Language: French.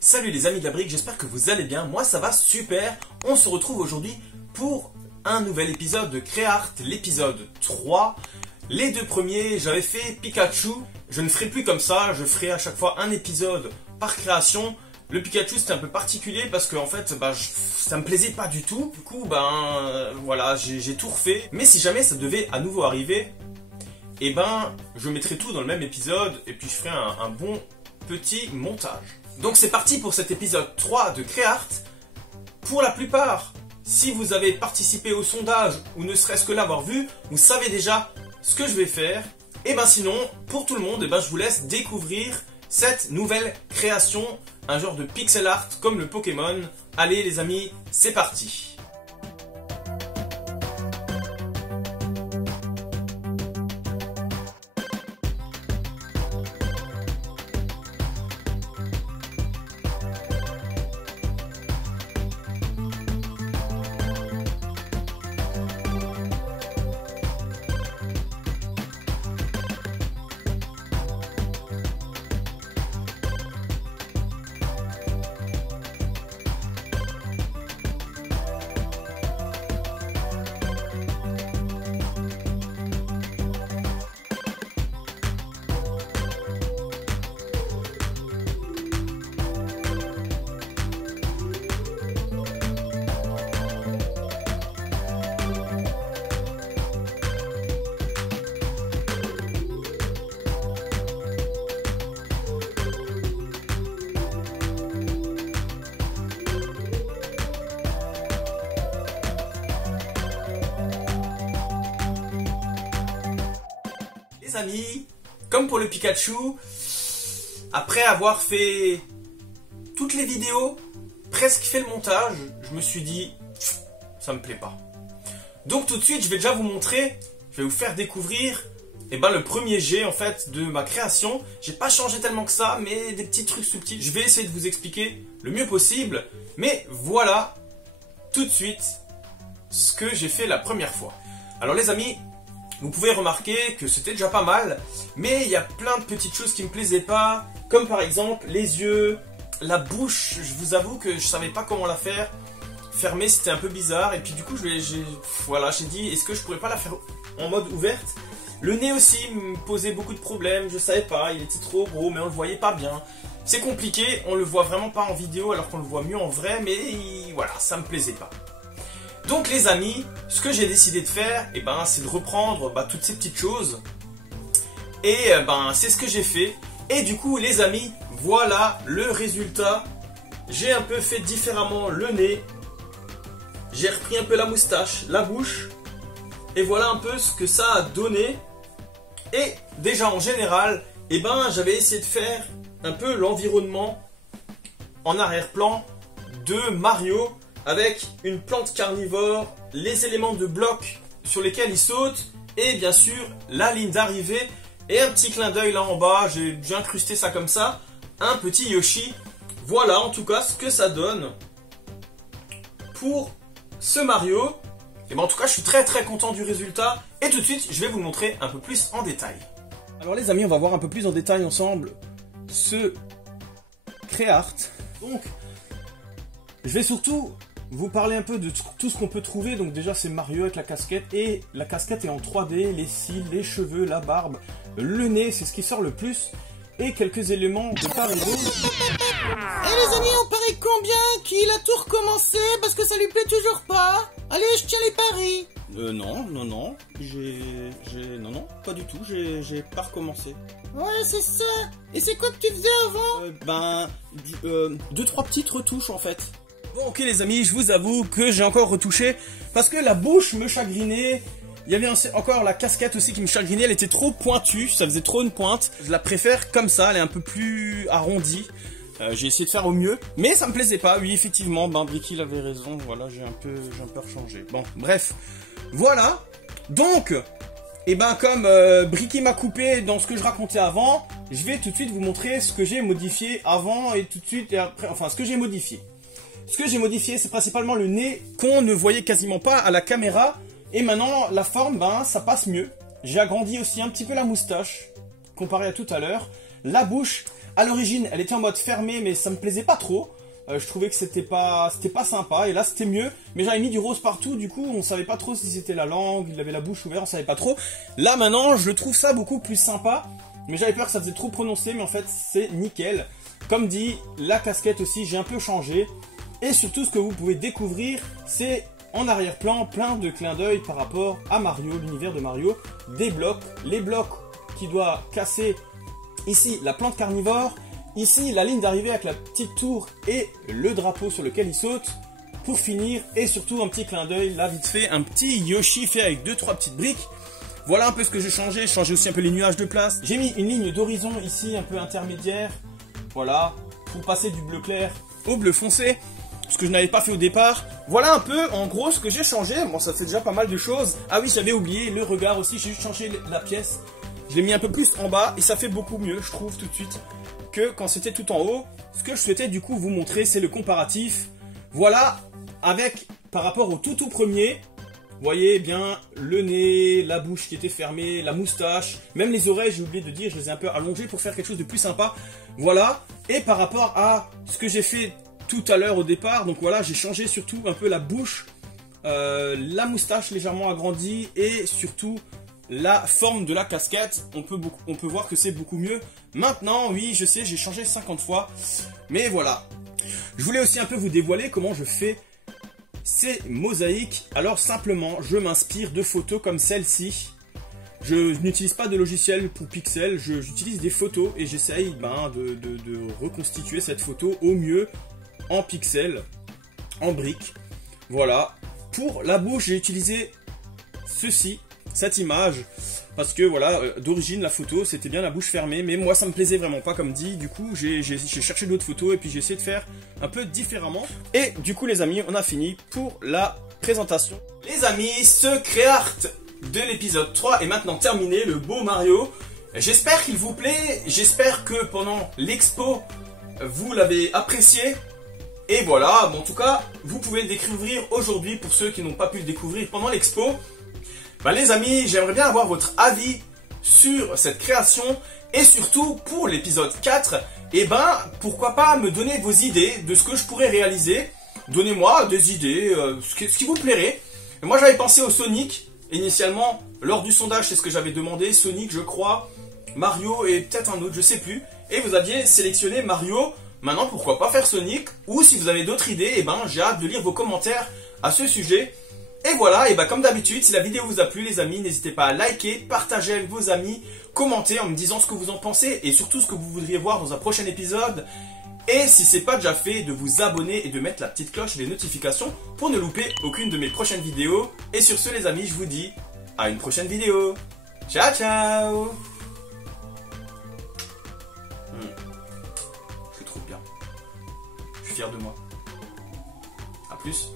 Salut les amis de la brique, j'espère que vous allez bien, moi ça va super. On se retrouve aujourd'hui pour un nouvel épisode de Créart, l'épisode 3. Les deux premiers, j'avais fait Pikachu, je ne ferai plus comme ça, je ferai à chaque fois un épisode par création. Le Pikachu c'était un peu particulier parce que en fait ça me plaisait pas du tout. Du coup voilà, j'ai tout refait. Mais si jamais ça devait à nouveau arriver, je mettrai tout dans le même épisode et puis je ferai un bon petit montage. Donc c'est parti pour cet épisode 3 de Créart. Pour la plupart, si vous avez participé au sondage ou ne serait-ce que l'avoir vu, vous savez déjà ce que je vais faire. Et sinon, pour tout le monde, je vous laisse découvrir cette nouvelle création, un genre de pixel art comme le Pokémon. Allez les amis, c'est parti. Les amis, comme pour le Pikachu, après avoir fait toutes les vidéos, presque fait le montage, je me suis dit, ça me plaît pas. Donc tout de suite, je vais déjà vous montrer, je vais vous faire découvrir le premier jet en fait de ma création. J'ai pas changé tellement que ça, mais des petits trucs subtils. Je vais essayer de vous expliquer le mieux possible. Mais voilà, tout de suite, ce que j'ai fait la première fois. Alors les amis, vous pouvez remarquer que c'était déjà pas mal, mais il y a plein de petites choses qui me plaisaient pas, comme par exemple les yeux, la bouche. Je vous avoue que je savais pas comment la faire. Fermée, c'était un peu bizarre, et puis du coup j'ai dit, est-ce que je pourrais pas la faire en mode ouverte? Le nez aussi me posait beaucoup de problèmes, je savais pas, il était trop gros, mais on le voyait pas bien. C'est compliqué, on le voit vraiment pas en vidéo, alors qu'on le voit mieux en vrai, mais voilà, ça me plaisait pas. Donc les amis, ce que j'ai décidé de faire, c'est de reprendre toutes ces petites choses. Et c'est ce que j'ai fait. Et du coup les amis, voilà le résultat. J'ai un peu fait différemment le nez. J'ai repris un peu la moustache, la bouche. Et voilà un peu ce que ça a donné. Et déjà en général, j'avais essayé de faire un peu l'environnement en arrière-plan de Mario, avec une plante carnivore, les éléments de bloc sur lesquels il saute, et bien sûr la ligne d'arrivée, et un petit clin d'œil là en bas, j'ai incrusté ça comme ça, un petit Yoshi. Voilà en tout cas ce que ça donne pour ce Mario. Et en tout cas je suis très content du résultat, et tout de suite je vais vous le montrer un peu plus en détail. Alors les amis, on va voir un peu plus en détail ensemble ce Créart. Donc je vais surtout vous parler un peu de tout ce qu'on peut trouver. Donc déjà c'est Mario avec la casquette, et la casquette est en 3D, les cils, les cheveux, la barbe, le nez, c'est ce qui sort le plus, et quelques éléments de part et d'autre. Et les amis, on parie combien qu'il a tout recommencé parce que ça lui plaît toujours pas? Allez, je tiens les paris. Non, pas du tout, j'ai pas recommencé. Ouais, c'est ça. Et c'est quoi que tu faisais avant? 2-3 petites retouches en fait. Bon ok les amis, je vous avoue que j'ai encore retouché, parce que la bouche me chagrinait. Il y avait encore la casquette aussi qui me chagrinait, elle était trop pointue, ça faisait trop une pointe. Je la préfère comme ça, elle est un peu plus arrondie. J'ai essayé de faire au mieux, mais ça me plaisait pas. Oui effectivement, Bricky il avait raison, voilà, j'ai un peu rechangé. Bon bref, voilà. Donc, comme Bricky m'a coupé dans ce que je racontais avant, je vais tout de suite vous montrer ce que j'ai modifié avant et tout de suite et après, enfin ce que j'ai modifié. Ce que j'ai modifié, c'est principalement le nez qu'on ne voyait quasiment pas à la caméra. Et maintenant, la forme, ça passe mieux. J'ai agrandi aussi un petit peu la moustache, comparé à tout à l'heure. La bouche, à l'origine, elle était en mode fermé, mais ça me plaisait pas trop. Je trouvais que c'était pas sympa, et là c'était mieux. Mais j'avais mis du rose partout, du coup on savait pas trop si c'était la langue, il avait la bouche ouverte, on savait pas trop. Là maintenant, je trouve ça beaucoup plus sympa, mais j'avais peur que ça faisait trop prononcé, mais en fait c'est nickel. Comme dit, la casquette aussi, j'ai un peu changé. Et surtout, ce que vous pouvez découvrir, c'est en arrière-plan plein de clins d'œil par rapport à Mario, l'univers de Mario. Des blocs, les blocs qui doivent casser ici la plante carnivore, ici la ligne d'arrivée avec la petite tour et le drapeau sur lequel il saute. Pour finir, et surtout un petit clin d'œil, là vite fait, un petit Yoshi fait avec 2-3 petites briques. Voilà un peu ce que j'ai changé aussi un peu les nuages de place. J'ai mis une ligne d'horizon ici un peu intermédiaire. Voilà, pour passer du bleu clair au bleu foncé, ce que je n'avais pas fait au départ. Voilà un peu, en gros, ce que j'ai changé. Bon, ça fait déjà pas mal de choses. Ah oui, j'avais oublié le regard aussi, j'ai juste changé la pièce. Je l'ai mis un peu plus en bas, et ça fait beaucoup mieux, je trouve, tout de suite, que quand c'était tout en haut. Ce que je souhaitais, du coup, vous montrer, c'est le comparatif. Voilà, avec, par rapport au tout premier... Vous voyez bien le nez, la bouche qui était fermée, la moustache, même les oreilles, j'ai oublié de dire, je les ai un peu allongées pour faire quelque chose de plus sympa. Voilà, et par rapport à ce que j'ai fait tout à l'heure au départ, donc voilà, j'ai changé surtout un peu la bouche, la moustache légèrement agrandie et surtout la forme de la casquette. On peut voir que c'est beaucoup mieux. Maintenant, oui, je sais, j'ai changé 50 fois, mais voilà. Je voulais aussi un peu vous dévoiler comment je fais ces mosaïques. Alors simplement, je m'inspire de photos comme celle-ci. Je n'utilise pas de logiciel pour pixels, j'utilise des photos et j'essaye de reconstituer cette photo au mieux en pixels, en briques. Voilà. Pour la bouche, j'ai utilisé cette image, parce que voilà, d'origine la photo c'était bien la bouche fermée, mais moi ça me plaisait vraiment pas comme dit, du coup j'ai cherché d'autres photos et puis j'ai essayé de faire un peu différemment. Et du coup les amis, on a fini pour la présentation. Les amis, ce Créart de l'épisode 3 est maintenant terminé, le beau Mario. J'espère qu'il vous plaît, j'espère que pendant l'expo vous l'avez apprécié. Et voilà, bon, en tout cas, vous pouvez le découvrir aujourd'hui pour ceux qui n'ont pas pu le découvrir pendant l'expo. Les amis, j'aimerais bien avoir votre avis sur cette création et surtout pour l'épisode 4, pourquoi pas me donner vos idées de ce que je pourrais réaliser. Donnez-moi des idées, ce qui vous plairait. Moi j'avais pensé au Sonic, initialement, lors du sondage, c'est ce que j'avais demandé, Sonic je crois, Mario et peut-être un autre, je sais plus. Et vous aviez sélectionné Mario, maintenant pourquoi pas faire Sonic, ou si vous avez d'autres idées, j'ai hâte de lire vos commentaires à ce sujet. Et voilà, comme d'habitude, si la vidéo vous a plu les amis, n'hésitez pas à liker, partager avec vos amis, commenter en me disant ce que vous en pensez et surtout ce que vous voudriez voir dans un prochain épisode. Et si ce n'est pas déjà fait, de vous abonner et de mettre la petite cloche et les notifications pour ne louper aucune de mes prochaines vidéos. Et sur ce les amis, je vous dis à une prochaine vidéo. Ciao ciao. Je le trouve bien. Je suis fier de moi. A plus.